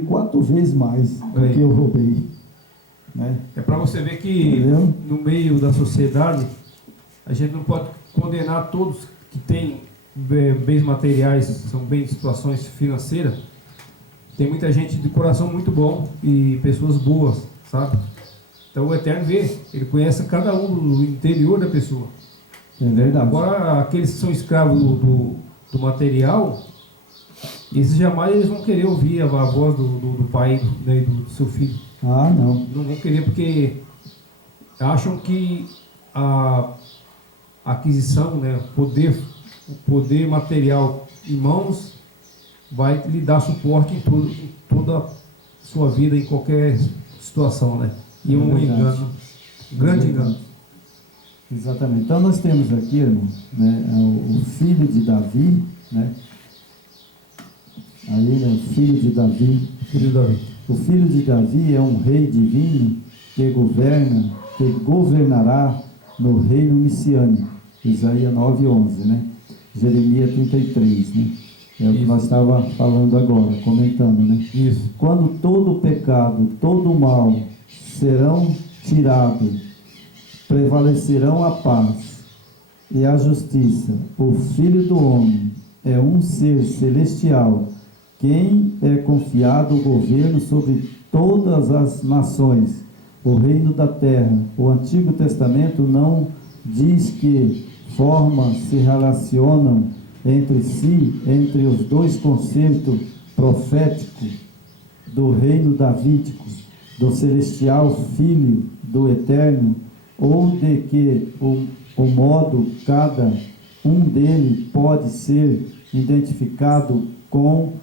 4 vezes mais do que eu roubei. Né? É para você ver que Entendeu? no meio da sociedade a gente não pode condenar todos que têm bens materiais, são bens de situações financeiras. Tem muita gente de coração muito bom e pessoas boas, sabe? Então o Eterno vê, ele conhece cada um do interior da pessoa. É verdade. Agora, aqueles que são escravos do material, esses jamais eles vão querer ouvir a voz do pai, né, do seu filho. Ah, não. Não vão querer porque acham que a aquisição, né, o poder material em mãos vai lhe dar suporte em toda a sua vida, em qualquer situação, né? E É um verdade. engano, um grande engano. Exatamente. Então nós temos aqui, irmão, né, o filho de Davi, né? Aí, né, o filho de Davi. Filho de Davi. O filho de Davi é um rei divino que governará no reino messiânico. Isaías 9:11, né? Jeremias 33, né? É o que nós estávamos falando agora, comentando, né? Isso. Quando todo o pecado, todo o mal serão tirados, prevalecerão a paz e a justiça. O Filho do Homem é um ser celestial, quem é confiado o governo sobre todas as nações, o reino da terra. O Antigo Testamento não diz que formas se relacionam entre si, entre os dois conceitos proféticos do reino davídico, do celestial Filho do Eterno, ou de que o modo cada um dele pode ser identificado com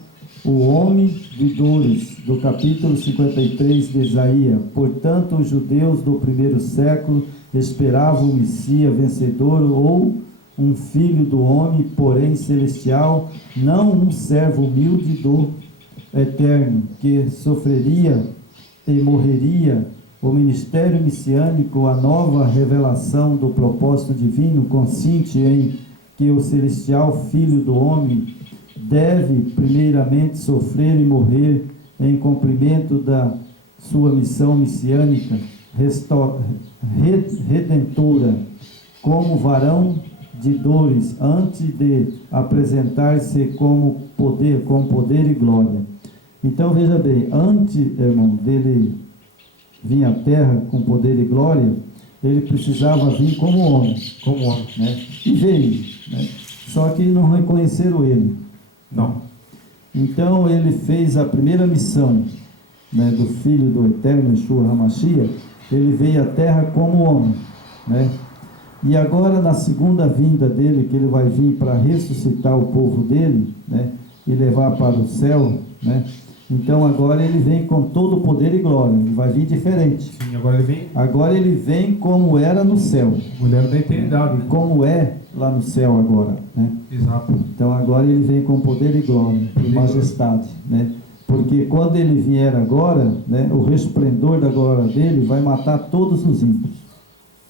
o homem de dores, do capítulo 53 de Isaías. Portanto, os judeus do primeiro século esperavam o Messias vencedor ou um filho do homem, porém celestial, não um servo humilde do Eterno, que sofreria e morreria. O ministério messiânico, a nova revelação do propósito divino, consiste em que o celestial Filho do Homem deve primeiramente sofrer e morrer em cumprimento da sua missão messiânica redentora, como varão de dores, antes de apresentar-se com poder e glória. Então veja bem, antes, irmão, dele vir à terra com poder e glória, ele precisava vir como homem, né? E veio, né? Só que não reconheceram ele. Não. Então ele fez a primeira missão, né, do Filho do Eterno, Yeshua HaMashiach. Ele veio à terra como homem, né? E agora na segunda vinda dele, que ele vai vir para ressuscitar o povo dele, né, e levar para o céu, né? Então agora ele vem com todo o poder e glória, ele vai vir diferente. Sim, agora ele vem. Agora ele vem como era no céu. Mulher da eternidade. E como é lá no céu agora, né? Exato. Então agora ele vem com poder e glória e majestade, né? Porque quando ele vier agora, né, o resplendor da glória dele vai matar todos os ímpios.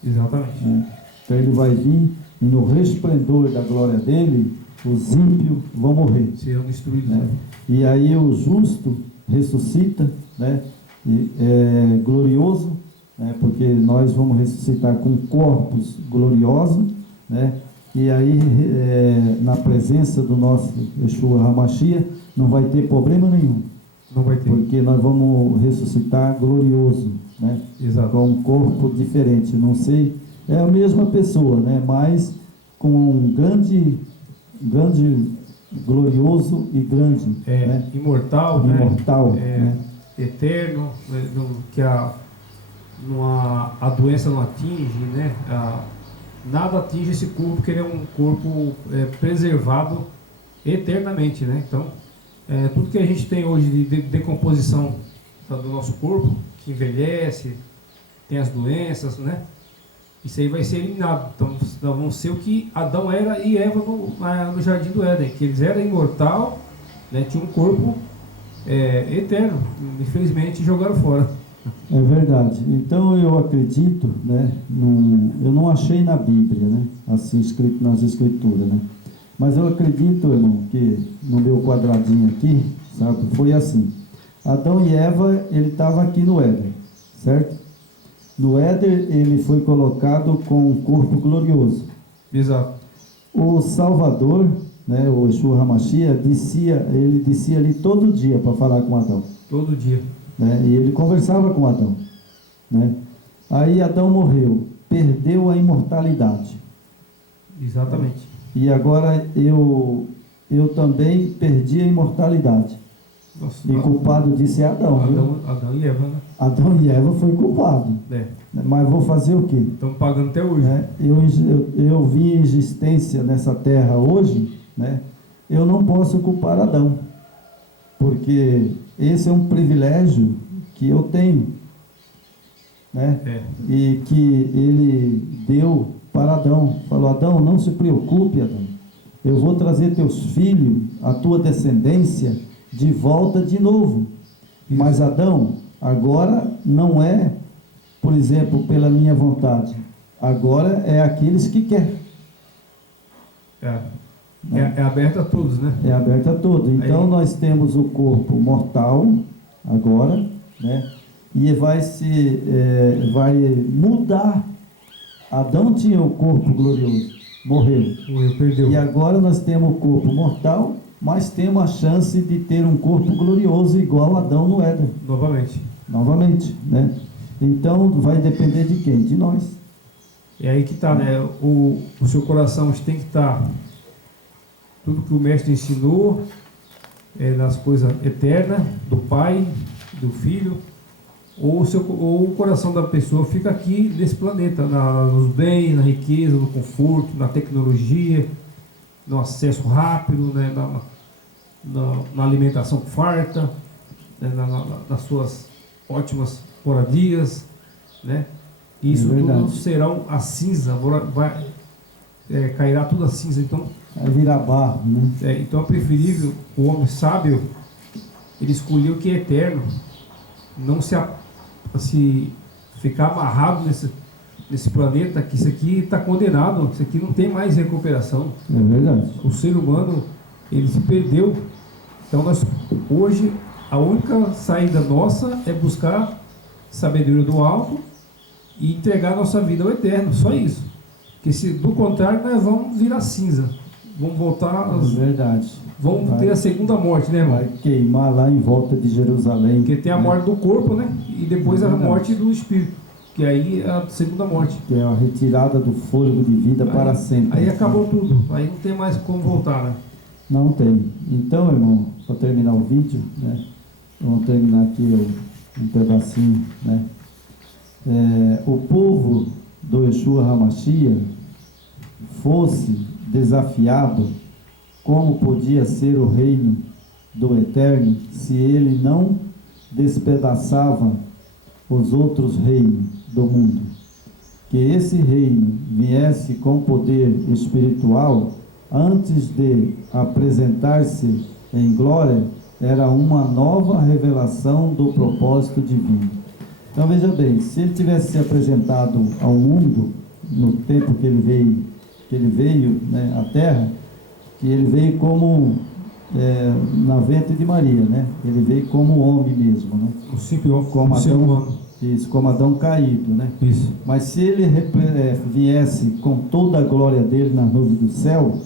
Exatamente. Né? Então ele vai vir e no resplendor da glória dele, os ímpios vão morrer. Serão destruídos. Né? E aí o justo ressuscita, né? E é glorioso, né? Porque nós vamos ressuscitar com corpos gloriosos, né? E aí na presença do nosso Yeshua HaMashiach não vai ter problema nenhum. Não vai ter. Porque nós vamos ressuscitar glorioso, né? Exato. Com um corpo diferente, não sei, é a mesma pessoa, né? Mas com um grande, glorioso e grande, né? Imortal, Imortal, né? Eterno, né? Que a doença não atinge, né? Nada atinge esse corpo, porque ele é um corpo preservado eternamente, né? Então, tudo que a gente tem hoje de decomposição do nosso corpo, que envelhece, tem as doenças, né? Isso aí vai ser eliminado. Então, nós vamos ser o que Adão era e Eva no Jardim do Éden, que eles eram imortal, né? Tinham um corpo eterno. Infelizmente, jogaram fora. É verdade. Então eu acredito, né? Eu não achei na Bíblia, né? Assim escrito nas Escrituras, né? Mas eu acredito, irmão, que no meu quadradinho aqui, sabe, foi assim. Adão e Eva, ele estava aqui no Éden, certo? No Éden, ele foi colocado com um corpo glorioso. Exato. O Salvador, né, o Yeshua HaMashiach, ele descia ali todo dia para falar com Adão. Todo dia. Né? E ele conversava com Adão. Né? Aí Adão morreu, perdeu a imortalidade. Exatamente. E agora eu também perdi a imortalidade. Nossa, E culpado disso é Adão. Adão e Eva, né? Adão e Eva foi culpado. É. Mas vou fazer o quê? Estão pagando até hoje. Né? Eu vi existência nessa terra hoje, né? Eu não posso culpar Adão, porque esse é um privilégio que eu tenho, né? E que ele deu para Adão. Falou: Adão, não se preocupe, Adão, eu vou trazer teus filhos, a tua descendência, de volta de novo. Isso. Mas Adão, agora não é, por exemplo, pela minha vontade, agora é aqueles que querem. É aberto a todos, né? É aberto a todos. Então aí, nós temos o corpo mortal agora, né? E vai mudar. Adão tinha o corpo glorioso, morreu, perdeu. e agora nós temos o corpo mortal, mas temos a chance de ter um corpo glorioso igual a Adão no Éden. Novamente, né? Então vai depender de quem? De nós. É aí que está, né? O seu coração tem que estar tudo que o mestre ensinou, nas coisas eternas do Pai, do Filho, ou o coração da pessoa fica aqui nesse planeta, nos bens, na riqueza, no conforto, na tecnologia, no acesso rápido, né? Na alimentação farta, né? Nas suas ótimas moradias, né? Isso tudo serão a cinza, cairá tudo a cinza. Então vai virar barro, né? Então é preferível o homem sábio, ele escolher o que é eterno, não se ficar amarrado nesse planeta, que isso aqui está condenado, isso aqui não tem mais recuperação. É verdade. O ser humano, ele se perdeu. Então hoje a única saída nossa é buscar sabedoria do alto e entregar nossa vida ao eterno, só isso. Porque se do contrário nós vamos virar cinza, vamos voltar. Verdade. Vamos ter a segunda morte, né, irmão? Vai queimar lá em volta de Jerusalém. Porque tem a morte do corpo, né? E depois a morte do espírito, que aí é a segunda morte. Que é a retirada do fôlego de vida para sempre. Aí acabou tudo. Aí não tem mais como voltar, né? Não tem. Então, irmão, para terminar o vídeo, né? Vamos terminar aqui um pedacinho, né? O povo do Yeshua HaMashiach fosse desafiado, como podia ser o reino do Eterno se ele não despedaçava os outros reinos do mundo. Que esse reino viesse com poder espiritual antes de apresentar-se em glória, era uma nova revelação do propósito divino. Então veja bem, se ele tivesse se apresentado ao mundo no tempo que ele veio, né, à Terra, que ele veio como na ventre de Maria, né? Ele veio como homem mesmo, né? O simples como ser humano. Isso, como Adão caído, né? Isso. Mas se ele viesse com toda a glória dele na nuvem do céu,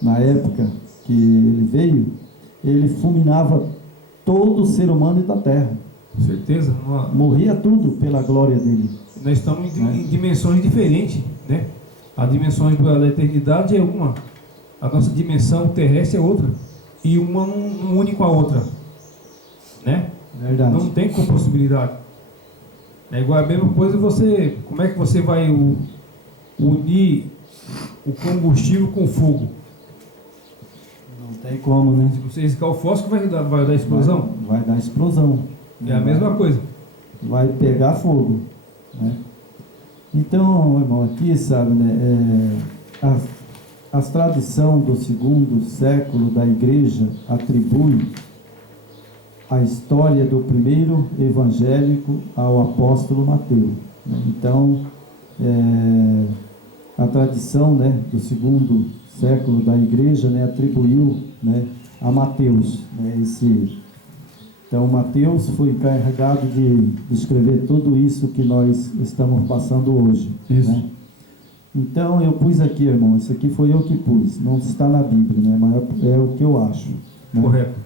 na época que ele veio, ele fulminava todo o ser humano da terra. Com certeza. Morria tudo pela glória dele. Nós estamos em dimensões diferentes, né? As dimensões da eternidade é uma, a nossa dimensão terrestre é outra, e uma não une com a outra, né? Verdade. Não tem possibilidade. É igual a mesma coisa, como é que você vai unir o combustível com o fogo? Não tem como, né? Se você riscar o fósforo, vai dar explosão? Vai dar explosão. É a mesma coisa. Vai pegar fogo, né? Então, irmão, aqui, sabe, né, as tradições do segundo século da igreja atribui a história do primeiro evangélico ao apóstolo Mateus, né? Então, a tradição, né, do segundo século da igreja, né, atribuiu, né, a Mateus, né, Então, Mateus foi encarregado de escrever tudo isso que nós estamos passando hoje. Isso. Né? Então, eu pus aqui, irmão, isso aqui foi eu que pus, não está na Bíblia, né? Mas é o que eu acho. Né? Correto.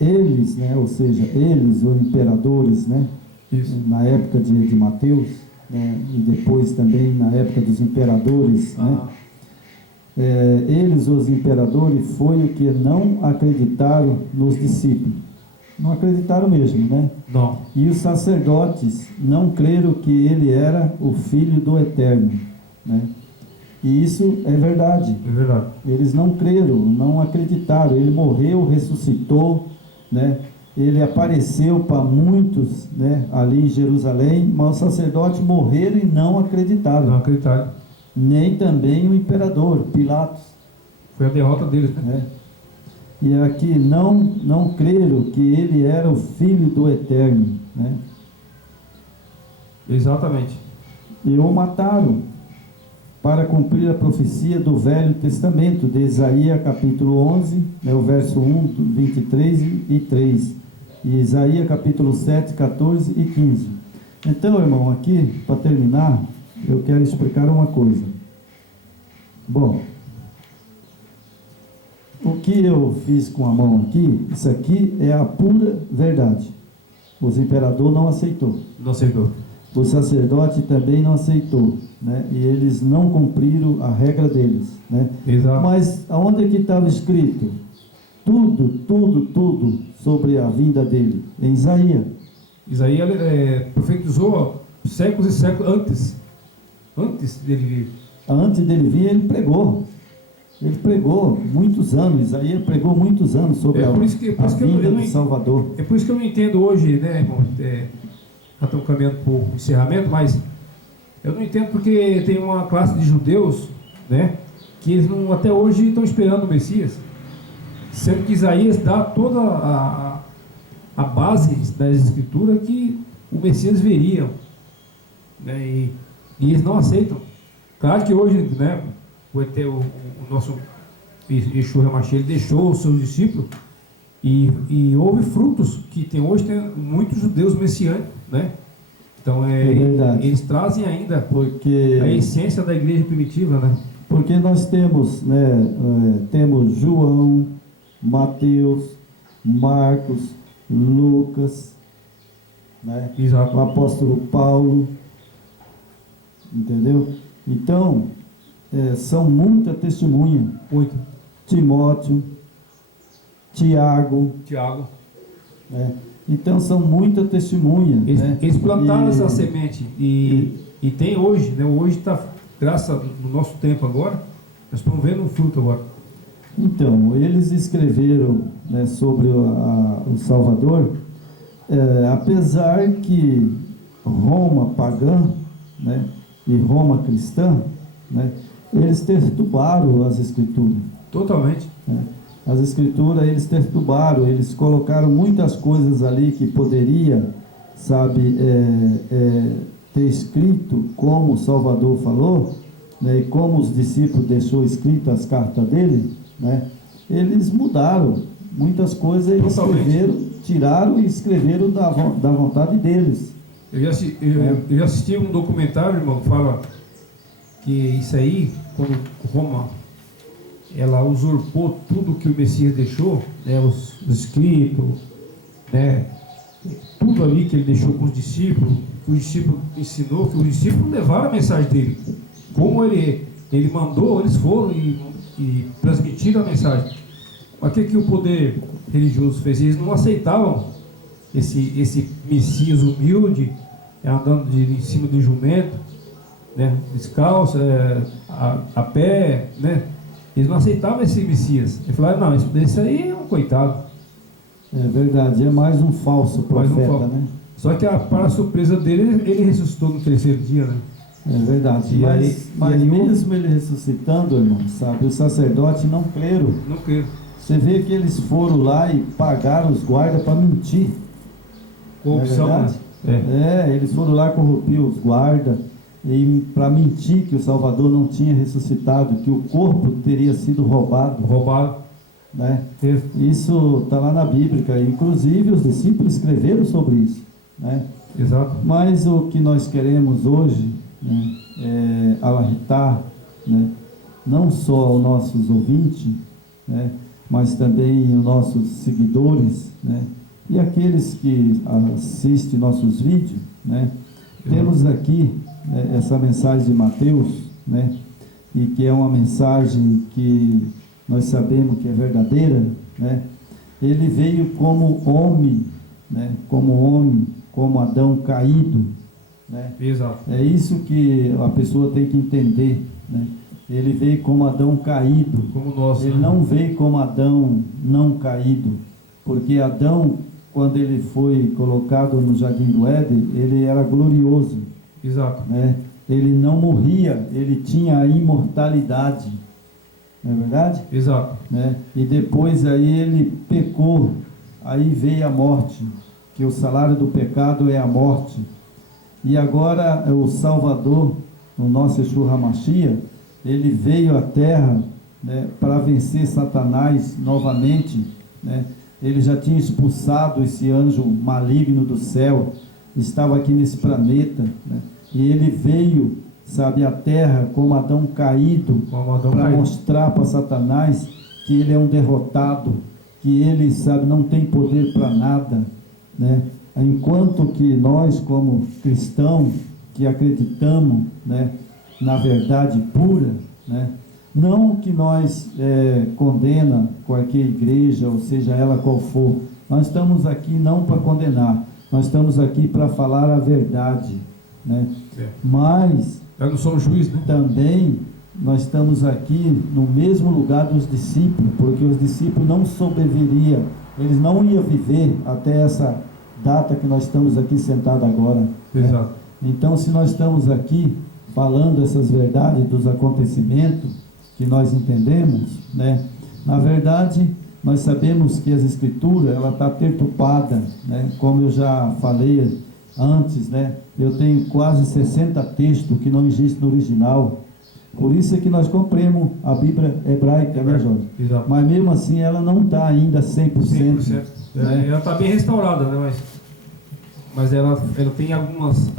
Eles, né? Ou seja, eles, os imperadores, né? Isso. Na época de Mateus, né? E depois também na época dos imperadores, né? Eles, os imperadores, foi o que não acreditaram nos discípulos. Não acreditaram mesmo, né? Não. E os sacerdotes não creram que ele era o Filho do Eterno, né? E isso é verdade. É verdade. Eles não creram, não acreditaram. Ele morreu, ressuscitou, né? Ele apareceu para muitos, né? Ali em Jerusalém, mas os sacerdotes morreram e não acreditaram. Não acreditaram. Nem também o imperador, Pilatos. Foi a derrota deles, né? Né? E aqui não creram que ele era o Filho do Eterno, né? Exatamente. E o mataram para cumprir a profecia do Velho Testamento, de Isaías capítulo 11, né, o verso 1, 23 e 3. E Isaías capítulo 7, 14 e 15. Então, irmão, aqui, para terminar, eu quero explicar uma coisa. Bom, o que eu fiz com a mão aqui, isso aqui é a pura verdade. Os imperadores não aceitou. Não aceitou. O sacerdote também não aceitou, né? E eles não cumpriram a regra deles, né? Exato. Mas aonde é que estava escrito? Tudo sobre a vinda dele. Em Isaías. Isaías profetizou séculos e séculos antes dele vir. Antes dele vir, ele pregou. Ele pregou muitos anos. Isaías pregou muitos anos sobre a vinda do Salvador. É por isso que eu não entendo hoje, né, irmão? Já estamos caminhando para o encerramento, mas eu não entendo porque tem uma classe de judeus, né, que eles não, até hoje estão esperando o Messias, sendo que Isaías dá toda a base das escrituras que o Messias viria, né, e eles não aceitam. Claro que hoje, né, o nosso Yeshua HaMashiach, ele deixou os seus discípulos e houve frutos que hoje tem muitos judeus messiânicos, né? Então eles trazem ainda a essência da igreja primitiva, né? Porque nós temos, né, temos João, Mateus, Marcos, Lucas, né? Exato. O apóstolo Paulo, entendeu? Então, são muita testemunha. Muito. Timóteo, Tiago. Né? Então, são muita testemunha. Eles plantaram essa semente e tem hoje, né? Hoje está, graças no nosso tempo agora, nós estamos vendo um fruto agora. Então, eles escreveram, né, sobre o Salvador, apesar que Roma pagã, né, e Roma cristã, né, eles perturbaram as escrituras. Totalmente. Né? As escrituras eles perturbaram, eles colocaram muitas coisas ali que poderia, sabe, ter escrito como o Salvador falou, né, e como os discípulos deixou escrito as cartas dele, né, eles mudaram muitas coisas, eles escreveram, tiraram e escreveram da vontade deles. Eu já assisti um documentário, irmão, que fala que isso aí, quando Roma ela usurpou tudo que o Messias deixou, né, os escritos, né, tudo ali que ele deixou com os discípulos, que o discípulo ensinou, que os discípulos levaram a mensagem dele. Como ele mandou, eles foram e transmitiram a mensagem. Mas o que o poder religioso fez? Eles não aceitavam esse Messias humilde, andando em cima do jumento, né, descalço, a pé, né? Eles não aceitavam esse Messias. Eles falaram, não, esse aí é um coitado. É verdade, é mais um falso profeta, né? Só que para a surpresa dele, ele ressuscitou no terceiro dia, né? É verdade, mas mesmo ele ressuscitando, irmão, sabe, os sacerdotes não creram. Não creram. Você vê que eles foram lá e pagaram os guardas para mentir. Corrupção, né? Eles foram lá corromper os guardas e para mentir que o Salvador não tinha ressuscitado, que o corpo teria sido roubado. né? Isso. Isso está lá na Bíblia, inclusive os discípulos escreveram sobre isso, né? Exato. Mas o que nós queremos hoje, né, é alertar, né, não só aos nossos ouvintes, né, mas também aos nossos seguidores, né, e aqueles que assistem nossos vídeos, né. Temos aqui, né, essa mensagem de Mateus, né, e que é uma mensagem que nós sabemos que é verdadeira, né. Ele veio como homem, né, como Adão caído, né? Exato. É isso que a pessoa tem que entender, né? Ele veio como Adão caído, Como nós. ele não veio como Adão não caído, porque Adão, quando ele foi colocado no Jardim do Éden, ele era glorioso, Exato. né? Ele não morria, ele tinha a imortalidade, não é verdade? Exato. Né? E depois aí ele pecou, aí veio a morte, que o salário do pecado é a morte. E agora o Salvador, o nosso Yeshua HaMashiach, ele veio à terra, né, para vencer Satanás novamente, né? Ele já tinha expulsado esse anjo maligno do céu, estava aqui nesse planeta, né? E ele veio, sabe, à terra como Adão caído, para mostrar para Satanás que ele é um derrotado, que ele, sabe, não tem poder para nada, né? Enquanto que nós, como cristãos, que acreditamos, né, na verdade pura, né, não que nós condena qualquer igreja, ou seja ela qual for, nós estamos aqui não para condenar, nós estamos aqui para falar a verdade, né? Mas eu não sou um juiz, né? Também nós estamos aqui no mesmo lugar dos discípulos, porque os discípulos não sobreviveriam, eles não iam viver até essa data que nós estamos aqui sentados agora. Exato. Né? Então, se nós estamos aqui falando essas verdades dos acontecimentos que nós entendemos, né? Na verdade, nós sabemos que as escrituras, ela está perturbada, né? Como eu já falei antes, né? Eu tenho quase 60 textos que não existem no original. Por isso é que nós compramos a Bíblia hebraica, né, Jorge? Exato. Mas mesmo assim ela não está ainda 100%. Né? Ela está bem restaurada, né? Mas ela tem algumas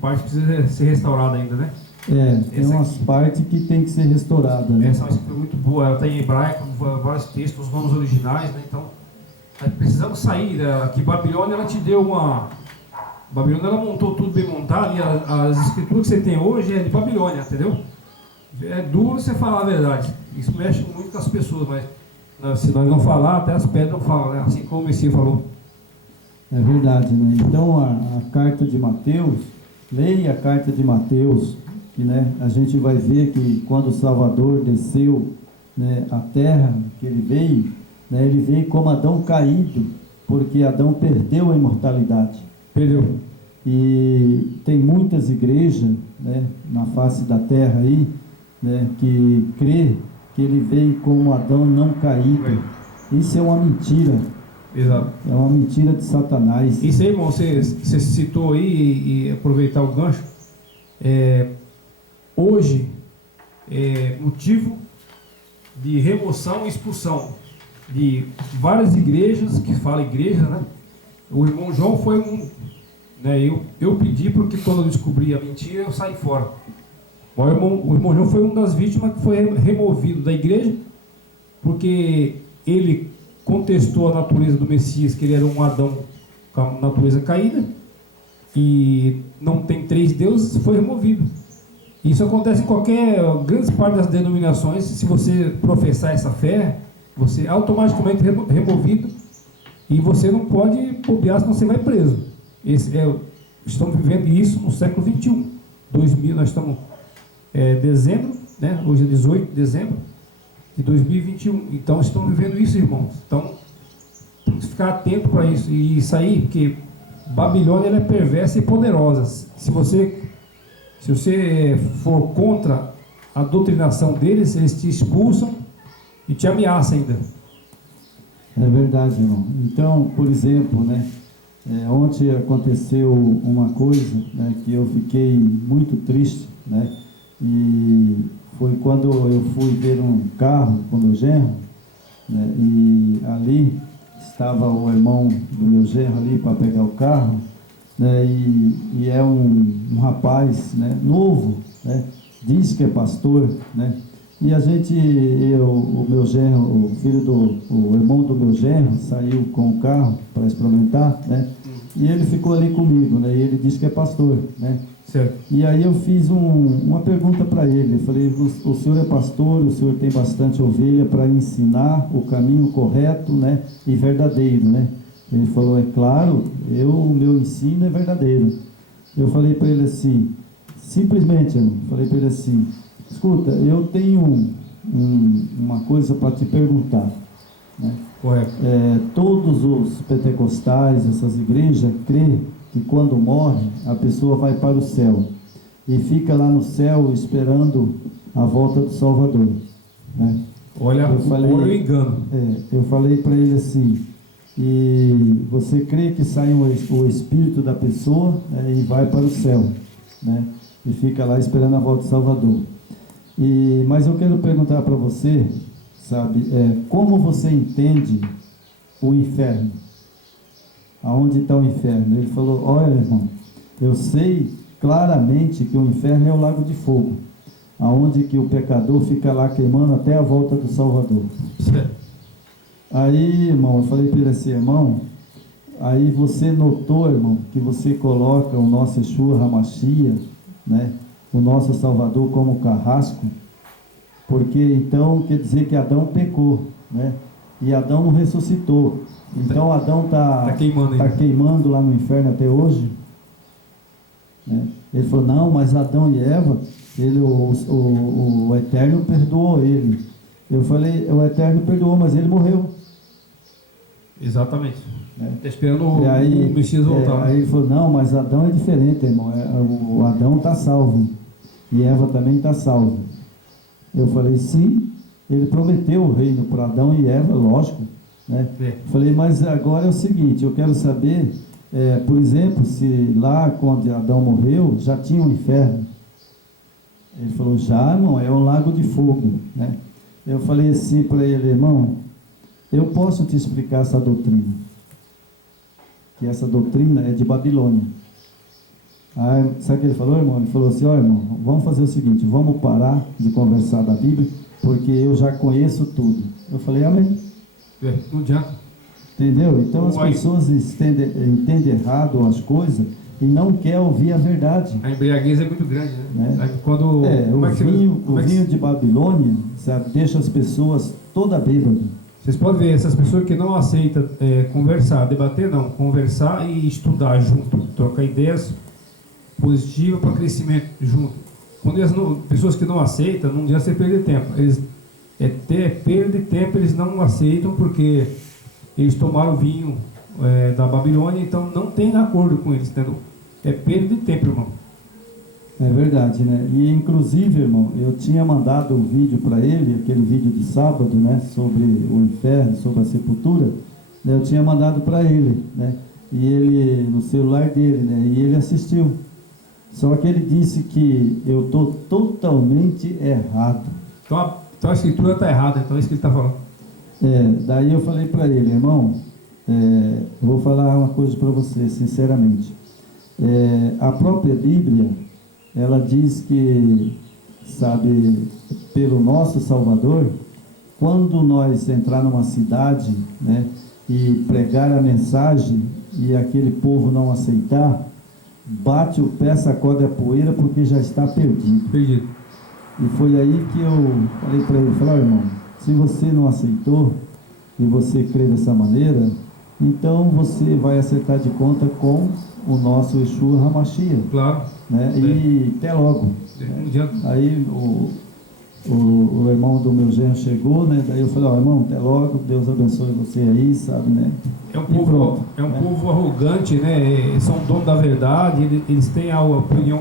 partes que precisam ser restauradas ainda, né? Tem umas partes que tem que ser restauradas. Né? Essa é uma escritura muito boa, ela tem em hebraico, vários textos, os nomes originais, né? Então, precisamos sair. Aqui Babilônia, ela te deu uma... Babilônia, ela montou tudo bem montado, e as escrituras que você tem hoje é de Babilônia, entendeu? É duro você falar a verdade, isso mexe muito com as pessoas, mas se nós não falar, até as pedras não falam, né? Assim como o Messias falou. É verdade, né? Então a carta de Mateus, leia a carta de Mateus, que, né, a gente vai ver que quando o Salvador desceu, né, à terra que ele veio, né, ele veio como Adão caído, porque Adão perdeu a imortalidade. Perdeu. E tem muitas igrejas, né, na face da terra aí, né, que crê que ele veio como Adão não caído. Isso é uma mentira. Exato. É uma mentira de Satanás. Isso aí, irmão, você citou aí, e aproveitar o gancho, hoje é motivo de remoção e expulsão de várias igrejas, que fala igreja, né? O irmão João foi um, né? Eu pedi, porque quando eu descobri a mentira, eu saí fora. O irmão João foi uma das vítimas que foi removido da igreja, porque ele contestou a natureza do Messias, que ele era um Adão com a natureza caída, e não tem 3 deuses, foi removido. Isso acontece em grande parte das denominações. Se você professar essa fé, você é automaticamente removido, e você não pode bobear, senão você vai preso. Estamos vivendo isso no século XXI. 2000, nós estamos dezembro, né? Hoje é 18 de dezembro de 2021. Então estamos vivendo isso, irmãos. Então tem que ficar atento para isso e sair, porque Babilônia, ela é perversa e poderosa. Se você for contra a doutrinação deles, eles te expulsam e te ameaçam ainda. É verdade, irmão. Então, por exemplo, né, ontem aconteceu uma coisa, né, que eu fiquei muito triste, né, e foi quando eu fui ver um carro com meu genro, né, e ali estava o irmão do meu genro ali para pegar o carro, né, e é um rapaz, né, novo, né, diz que é pastor, né, e o meu genro, o irmão do meu genro saiu com o carro para experimentar, né, e ele ficou ali comigo, né, e ele disse que é pastor, né. Certo. E aí eu fiz uma pergunta para ele. Eu falei: o senhor é pastor, o senhor tem bastante ovelha para ensinar o caminho correto, né, e verdadeiro, né? Ele falou: é claro, o meu ensino é verdadeiro. Eu falei para ele assim, simplesmente, irmão, falei para ele assim: escuta, eu tenho uma coisa para te perguntar, né? Correto. Todos os pentecostais, essas igrejas, crê que quando morre, a pessoa vai para o céu e fica lá no céu esperando a volta do Salvador, né? Olha o engano. Eu falei para ele assim: e você crê que sai o espírito da pessoa, né, e vai para o céu, né, e fica lá esperando a volta do Salvador. Mas eu quero perguntar para você, sabe, como você entende o inferno? Aonde está o inferno? Ele falou: olha, irmão, eu sei claramente que o inferno é o lago de fogo, aonde que o pecador fica lá queimando até a volta do Salvador. Certo. Aí, irmão, eu falei para ele assim: irmão, aí você notou, irmão, que você coloca o nosso Yeshua HaMashiach, né, o nosso Salvador, como carrasco, porque então quer dizer que Adão pecou, né, e Adão não ressuscitou. Então Adão está queimando lá no inferno até hoje, né? Ele falou: não, mas Adão e Eva, o Eterno perdoou ele. Eu falei: o Eterno perdoou, mas ele morreu. Exatamente. Está esperando o Messias voltar. Aí ele falou: não, mas Adão é diferente, irmão. O Adão está salvo e Eva também está salva. Eu falei: sim, ele prometeu o reino para Adão e Eva, lógico, né? Falei: mas agora é o seguinte, eu quero saber, por exemplo, se lá quando Adão morreu já tinha um inferno. Ele falou: já, não, é um lago de fogo, né? Eu falei assim para ele: irmão, eu posso te explicar essa doutrina, que essa doutrina é de Babilônia. Aí, sabe o que ele falou, irmão? Ele falou assim: ó, irmão, vamos fazer o seguinte, vamos parar de conversar da Bíblia, porque eu já conheço tudo. Eu falei: amém. Não adianta. Entendeu? Então as pessoas entendem errado as coisas e não querem ouvir a verdade. A embriaguez é muito grande, né? Aí quando, o vinho de Babilônia, sabe, deixa as pessoas toda bêbadas. Vocês podem ver, essas pessoas que não aceitam conversar, debater não, conversar e estudar junto, trocar ideias positivas para crescimento junto. Quando pessoas que não aceitam, não adianta você perder tempo. Perda de tempo, eles não aceitam porque eles tomaram o vinho da Babilônia, então não tem acordo com eles, entendeu? É perda de tempo, irmão. É verdade, né? E inclusive, irmão, eu tinha mandado um vídeo para ele, aquele vídeo de sábado, né, sobre o inferno, sobre a sepultura, né, eu tinha mandado para ele, né, e ele, no celular dele, né, e ele assistiu. Só que ele disse que eu estou totalmente errado. Então a escritura está errada, então é isso que ele está falando. Daí eu falei para ele: irmão, vou falar uma coisa para você, sinceramente. A própria Bíblia, ela diz que, sabe, pelo nosso Salvador, quando nós entrar numa cidade, né, e pregar a mensagem e aquele povo não aceitar, bate o pé, sacode a poeira, porque já está perdido. E foi aí que eu falei para ele: falei: irmão, se você não aceitou e você crê dessa maneira, então você vai acertar de conta com o nosso Yeshua HaMashiach. Claro. Né? E até logo. Aí o irmão do meu genro chegou, né? Daí eu falei: ó, irmão, até logo, Deus abençoe você aí, sabe, né? É um povo arrogante, né? Eles são donos da verdade, eles têm a opinião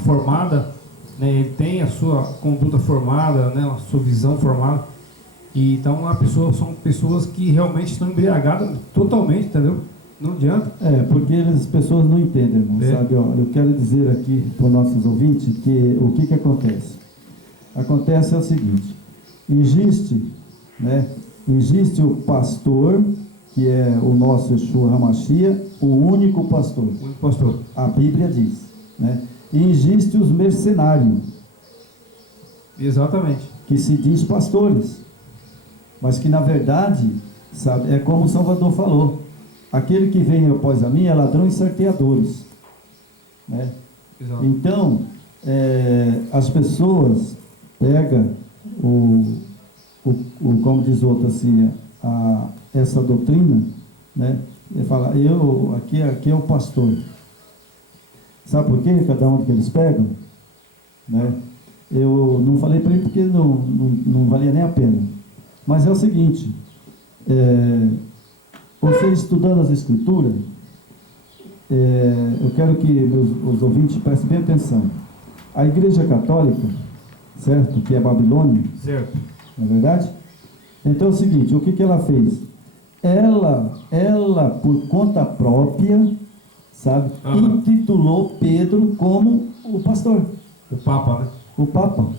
formada, né? Ele tem a sua conduta formada, né? A sua visão formada. E então são pessoas que realmente estão embriagadas totalmente, entendeu? Não adianta. Porque as pessoas não entendem, irmão, sabe? Ó, eu quero dizer aqui para os nossos ouvintes que o que acontece? Acontece o seguinte, existe o pastor, que é o nosso Yeshua HaMashiach, o único pastor. O único pastor. A Bíblia diz, né? E existe os mercenários, Exatamente. que se diz pastores, mas que na verdade, sabe, é como o Salvador falou, aquele que vem após a mim é ladrão e salteadores, né? Exato. Então, as pessoas pegam como diz outro assim, essa doutrina, né? E fala, aqui é o pastor. Sabe por quê? Cada um que eles pegam, né? Eu não falei para ele porque não valia nem a pena. Mas é o seguinte, você estudando as Escrituras, eu quero que os ouvintes prestem bem atenção. A Igreja Católica, certo? Que é Babilônia, Certo. não é verdade? Então é o seguinte, o que ela fez? Ela por conta própria, sabe, intitulou Pedro como o pastor. O Papa, né? O Papa.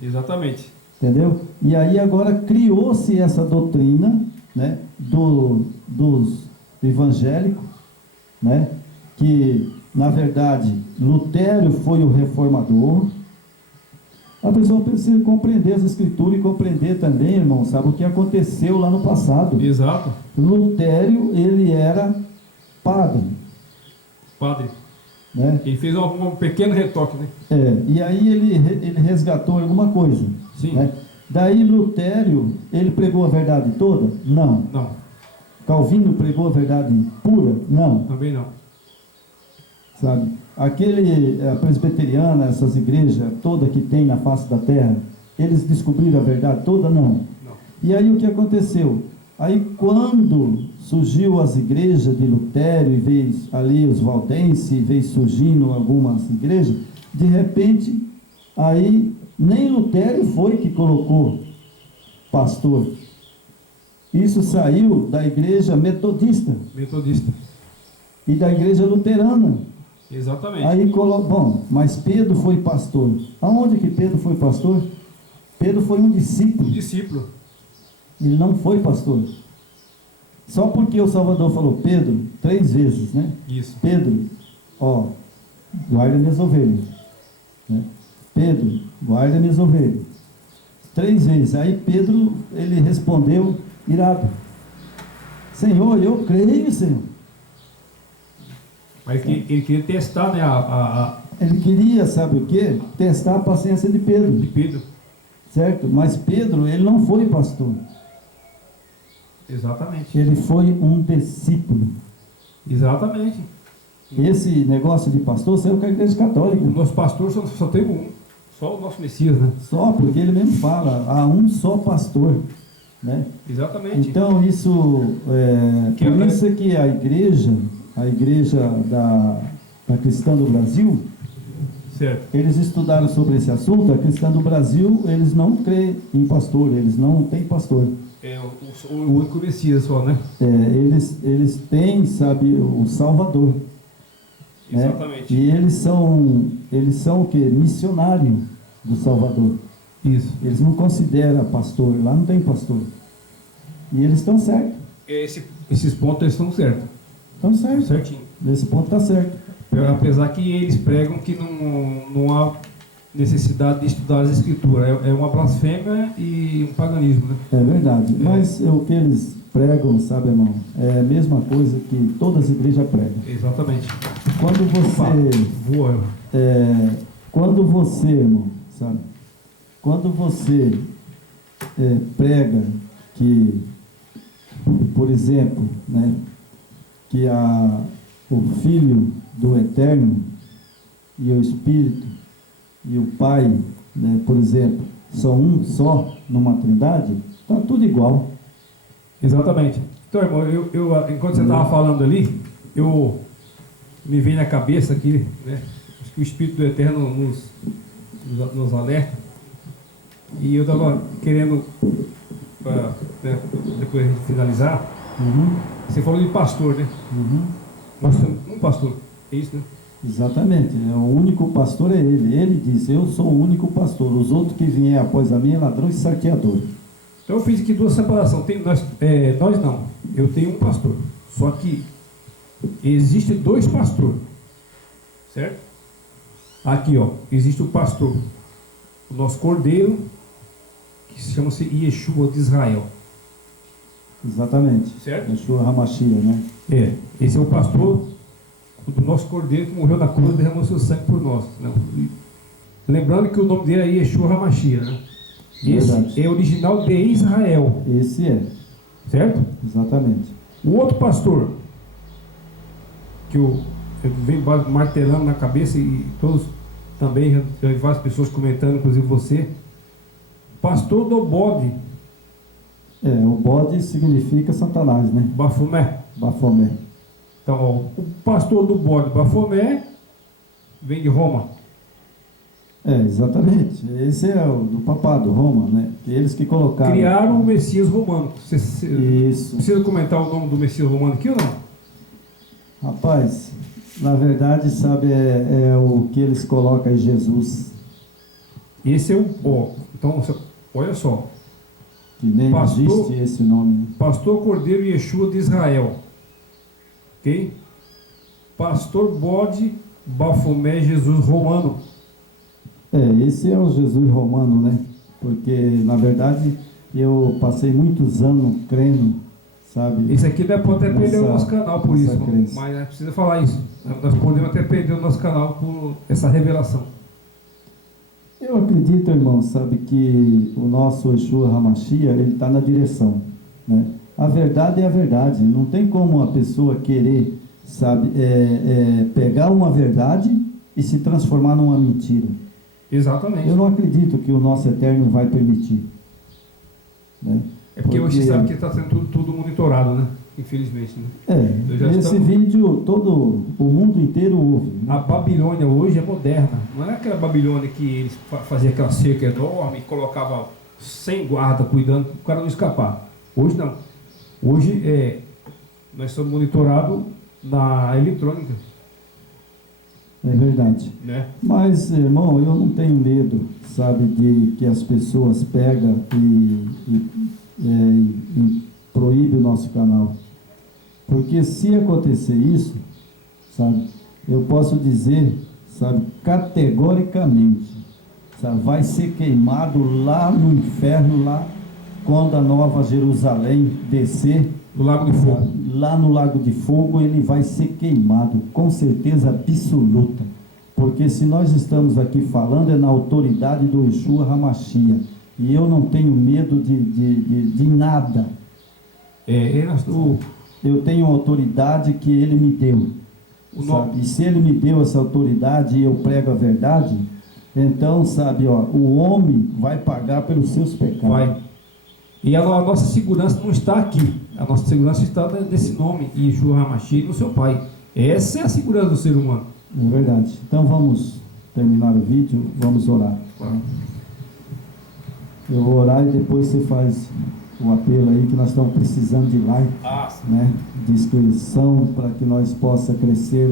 Exatamente. Entendeu? E aí agora criou-se essa doutrina, né, dos evangélicos, né, que na verdade Lutero foi o reformador. A pessoa precisa compreender as escrituras e compreender também, irmão, sabe o que aconteceu lá no passado. Exato. Lutero, ele era padre, né? Ele fez um pequeno retoque, né? E aí ele resgatou alguma coisa. Sim. Né? Daí Lutero, ele pregou a verdade toda? Não. Não. Calvino pregou a verdade pura? Não. Também não. Sabe? A presbiteriana, essas igrejas todas que tem na face da terra, eles descobriram a verdade toda? Não. Não. E aí o que aconteceu? Aí quando surgiu as igrejas de Lutero, e veio ali os valdenses, e veio surgindo algumas igrejas, de repente, aí nem Lutero foi que colocou pastor. Isso saiu da igreja metodista e da igreja luterana. Exatamente. Aí bom, mas Pedro foi pastor. Aonde que Pedro foi pastor? Pedro foi um discípulo. Discípulo. Ele não foi pastor. Só porque o Salvador falou, Pedro, 3 vezes, né? Isso. Pedro, guarda minhas ovelhas. Né? Pedro, guarda minhas ovelhas. 3 vezes. Aí Pedro, ele respondeu, irado. Senhor, eu creio, Senhor. Mas ele queria testar, né? Ele queria, sabe o quê? Testar a paciência de Pedro. De Pedro. Certo? Mas Pedro, ele não foi pastor. Exatamente. Ele foi um discípulo. Exatamente. Esse negócio de pastor saiu com a igreja católica. O nosso pastor só tem um. Só o nosso Messias, né? Só, porque ele mesmo fala, há um só pastor. Né? Exatamente. Então isso, por isso é que a igreja da Cristã do Brasil, certo, eles estudaram sobre esse assunto. A Cristã do Brasil, eles não creem em pastor, eles não têm pastor. É o único Messias só, né? Eles têm, sabe, o Salvador. Exatamente. E eles são o quê? Missionário do Salvador. Isso. Eles não consideram pastor, lá não tem pastor. E eles estão certos. Esses pontos eles estão certos. Estão certos. Certinho. Nesse ponto está certo. Apesar que eles pregam que não há necessidade de estudar as escrituras. É uma blasfêmia e um paganismo, né? É verdade. Mas o que eles pregam, sabe, irmão, é a mesma coisa que todas as igrejas pregam. Exatamente. Quando você, irmão, sabe, quando você prega que, por exemplo, né, que o Filho do Eterno e o Espírito e o Pai, né, por exemplo, são um só numa trindade, está tudo igual. Exatamente. Então, irmão, enquanto você estava falando ali, me veio na cabeça aqui, né, acho que o Espírito do Eterno nos alerta, e eu estava querendo, depois de finalizar, você falou de pastor, né? Nós temos um pastor, é isso, né? Exatamente, o único pastor é ele. Ele disse: eu sou o único pastor, os outros que vierem após a mim é ladrão e salteador. Então eu fiz aqui duas separações. Nós não, eu tenho um pastor. Só que existe dois pastores, certo? Aqui, ó, existe o pastor, o nosso cordeiro, que chama-se Yeshua de Israel. Exatamente. Certo? Yeshua Hamashia, né? Esse é o pastor do nosso cordeiro que morreu na cruz e derramou seu sangue por nós. Não. Lembrando que o nome dele é Yeshua Hamashia, né? Esse é original de Israel. Esse é. Certo? Exatamente. O outro pastor, que eu venho martelando na cabeça, e todos também, já vi várias pessoas comentando, inclusive você, pastor do bode. O bode significa Satanás, né? Bafomé. Bafomé. Então, ó, o pastor do bode, Bafomé, vem de Roma. Exatamente. Esse é o do papado, Roma, né? Eles que colocaram. Criaram o Messias romano. Isso. Precisa comentar o nome do Messias romano aqui ou não? Rapaz, na verdade, sabe, é o que eles colocam em Jesus. Esse é o. Ó, então, olha só. Que nem existe esse nome. Pastor Cordeiro Yeshua de Israel. Ok? Pastor Bode Bafomé Jesus Romano. Esse é o Jesus romano, né? Porque, na verdade, eu passei muitos anos crendo, sabe? Esse aqui pode até perder o nosso canal por isso, crença. mas precisa falar isso. Nós podemos até perder o nosso canal por essa revelação. Eu acredito, irmão, sabe, que o nosso Yeshua Hamashia, ele está na direção, né? A verdade é a verdade. Não tem como a pessoa querer, sabe, pegar uma verdade e se transformar numa mentira. Exatamente. Eu não acredito que o nosso Eterno vai permitir, né? Porque hoje você sabe que está sendo tudo monitorado, né? Infelizmente, né? Esse vídeo todo, o mundo inteiro ouve, né? A Babilônia hoje é moderna. Não é aquela Babilônia que eles faziam aquela cerca enorme e colocava 100 guardas cuidando para o cara não escapar. Hoje não. Hoje nós somos monitorados na eletrônica. É verdade. Né? Mas, irmão, eu não tenho medo, sabe, de que as pessoas pegam e proíbem o nosso canal. Porque se acontecer isso, sabe, eu posso dizer, sabe, categoricamente, sabe, vai ser queimado lá no inferno, lá quando a Nova Jerusalém descer, no Lago de Fogo. Lá no Lago de Fogo ele vai ser queimado, com certeza absoluta. Porque se nós estamos aqui falando é na autoridade do Yeshua Hamashia. E eu não tenho medo de nada. Eu tenho a autoridade que ele me deu. Sabe? E se ele me deu essa autoridade e eu prego a verdade, então, sabe, ó, o homem vai pagar pelos seus pecados. Vai. E a nossa segurança não está aqui. A nossa segurança está nesse nome, Yeshua Hamashia, no seu Pai. Essa é a segurança do ser humano. É verdade. Então vamos terminar o vídeo, vamos orar. Claro. Eu vou orar e depois você faz o apelo aí, que nós estamos precisando de like, né, de inscrição, para que nós possamos crescer,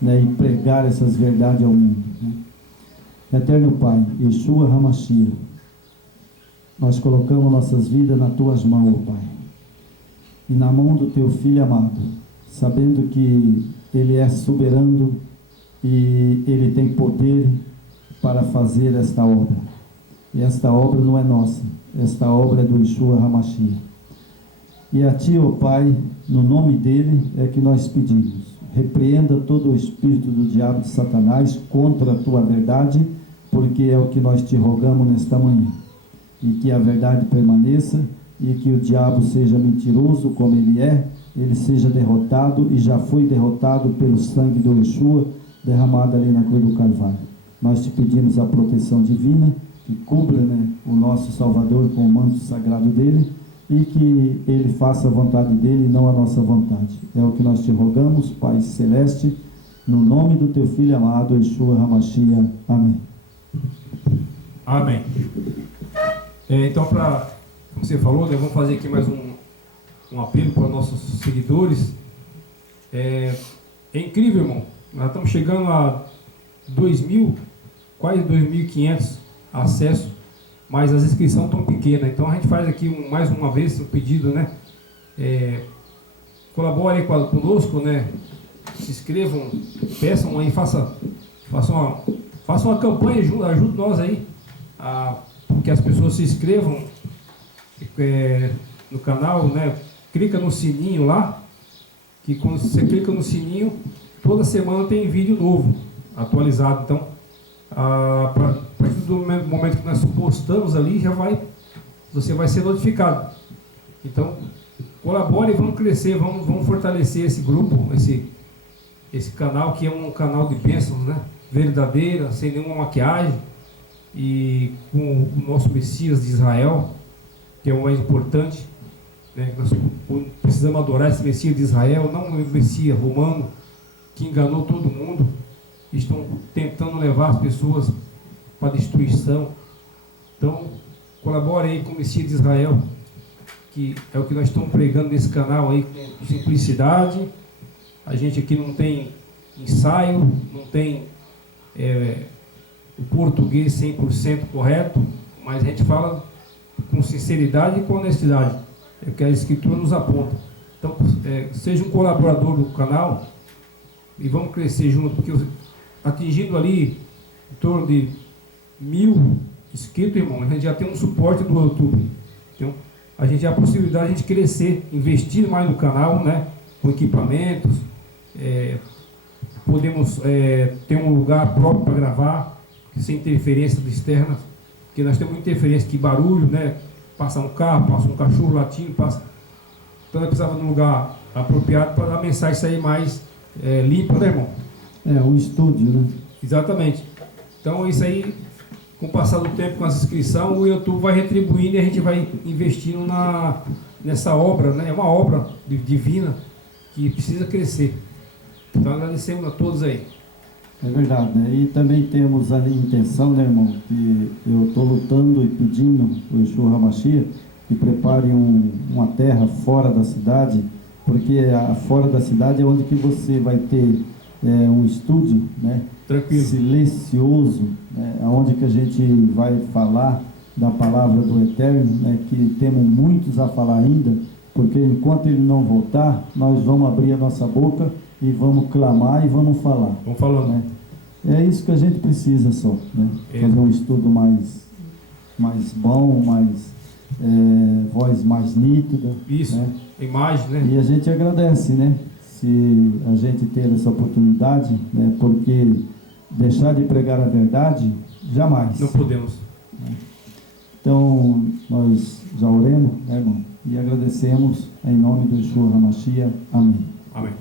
né, e pregar essas verdades ao mundo, né? Eterno Pai, Yeshua Hamashia, nós colocamos nossas vidas nas tuas mãos, ó Pai, e na mão do teu Filho amado, sabendo que Ele é soberano e Ele tem poder para fazer esta obra. E esta obra não é nossa, esta obra é do Yeshua Hamashia. E a Ti, ó Pai, no nome dEle é que nós pedimos. Repreenda todo o espírito do diabo de Satanás contra a Tua verdade, porque é o que nós Te rogamos nesta manhã. E que a verdade permaneça, e que o diabo seja mentiroso como ele seja derrotado, e já foi derrotado pelo sangue do Yeshua, derramado ali na cruz do Calvário. Nós Te pedimos a proteção divina, que cubra, né, o nosso Salvador com o manto sagrado dele, e que ele faça a vontade dele e não a nossa vontade. É o que nós Te rogamos, Pai Celeste, no nome do Teu Filho amado, Yeshua Hamashia. Amém. Amém. Então, como você falou, né, vamos fazer aqui mais um apelo para nossos seguidores. É incrível, irmão, Nós estamos chegando a 2.000, quase 2.500 acessos, mas as inscrições estão pequenas. Então a gente faz aqui mais uma vez um pedido, né? Colabore conosco, né? Se inscrevam, peçam aí, façam uma campanha, ajude nós aí, que as pessoas se inscrevam no canal, né? Clica no sininho lá, que quando você clica no sininho, toda semana tem vídeo novo, atualizado. Então, a partir do momento que nós postamos ali, você vai ser notificado. Então, colabore, vamos crescer, vamos fortalecer esse grupo, esse canal, que é um canal de bênçãos, né? Verdadeira, sem nenhuma maquiagem, e com o nosso Messias de Israel, que é o mais importante, né? Nós precisamos adorar esse Messias de Israel, não o Messias romano, que enganou todo mundo. Estão tentando levar as pessoas para a destruição. Então, colabore aí com o Messias de Israel, que é o que nós estamos pregando nesse canal aí, com simplicidade. A gente aqui não tem ensaio, não tem o português 100% correto, mas a gente fala com sinceridade e com honestidade. É o que a Escritura nos aponta. Então, seja um colaborador do canal e vamos crescer junto, porque atingindo ali em torno de 1.000 inscritos, irmão, a gente já tem um suporte do YouTube. Então, a gente tem a possibilidade de crescer, investir mais no canal, né? Com equipamentos, podemos ter um lugar próprio para gravar, sem interferência externa, porque nós temos interferência de barulho, né? Passa um carro, passa um cachorro latindo, passa. Então nós precisávamos de um lugar apropriado para a mensagem sair mais limpa, né, irmão? Um estúdio, né? Exatamente. Então isso aí, com o passar do tempo, com as inscrições, o YouTube vai retribuindo e a gente vai investindo nessa obra, né? É uma obra divina que precisa crescer. Então agradecemos a todos aí. É verdade, né? E também temos a intenção, né, irmão, que eu estou lutando e pedindo o Yeshua HaMashiach que prepare uma terra fora da cidade, porque fora da cidade é onde que você vai ter um estúdio, né? Tranquilo. Silencioso, né? Onde que a gente vai falar da palavra do Eterno, né? Que temos muitos a falar ainda, porque enquanto ele não voltar, nós vamos abrir a nossa boca e vamos clamar e vamos falar. Vamos falando. Né? É isso que a gente precisa só, né? Fazer um estudo mais bom, voz mais nítida. Isso, né? Imagem, né? E a gente agradece, né? Se a gente ter essa oportunidade, né? Porque deixar de pregar a verdade, jamais. Não podemos. Então, nós já oremos, né, irmão? E agradecemos em nome do Yeshua HaMashiach. Amém. Amém.